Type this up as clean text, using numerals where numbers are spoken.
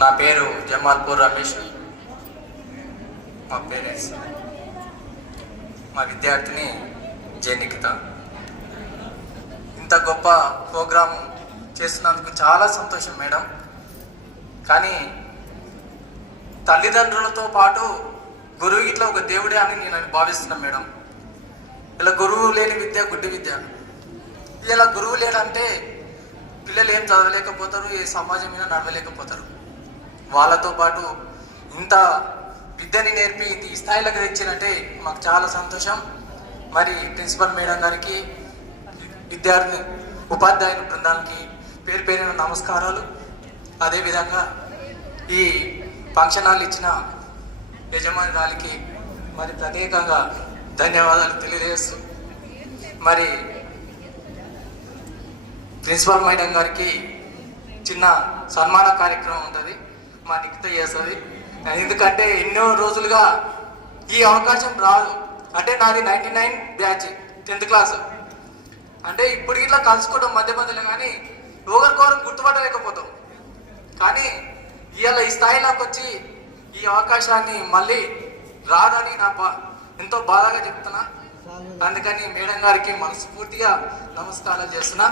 నా పేరు జమాల్పూర్ రమేష్. మా పేరెంట్స్, మా విద్యార్థిని జయనికిత. ఇంత గొప్ప ప్రోగ్రాం చేస్తున్నందుకు చాలా సంతోషం మేడం. కానీ తల్లిదండ్రులతో పాటు గురువు ఇట్లా ఒక దేవుడే అని నేను భావిస్తున్నాను మేడం. ఇలా గురువు లేని విద్య గుడ్డి విద్య. ఇలా గురువు లేడంటే పిల్లలు ఏం చదవలేకపోతారు, ఏ సమాజం మీద నడవలేకపోతారు. వాళ్ళతో పాటు ఇంత విద్యని నేర్పి ఈ స్థాయిలోకి తెచ్చినట్టే మాకు చాలా సంతోషం. మరి ప్రిన్సిపల్ మేడం గారికి, విద్యార్థి ఉపాధ్యాయుల బృందానికి పేరు పేరిన నమస్కారాలు. అదేవిధంగా ఈ ఫంక్షన్ హాల్ ఇచ్చిన యజమానురాలికి మరి ప్రత్యేకంగా ధన్యవాదాలు తెలియజేస్తూ, మరి ప్రిన్సిపల్ మేడం గారికి చిన్న సన్మాన కార్యక్రమం ఉంటుంది, మా నిఖిత చేస్తుంది. ఎందుకంటే ఎన్నో రోజులుగా ఈ అవకాశం రాదు. అంటే నాది 99 బ్యాచ్ 10th క్లాస్. అంటే ఇప్పుడు ఇట్లా కలుసుకోవడం మధ్య మధ్యలో, కానీ ఒకరికొకరు గుర్తుపట్టలేకపోతాం. కానీ ఇవాళ ఈ స్థాయిలోకి వచ్చి ఈ అవకాశాన్ని మళ్ళీ రాదని ఎంతో బాధగా చెప్తున్నా. అందుకని మేడం గారికి మనస్ఫూర్తిగా నమస్కారాలు చేస్తున్నా.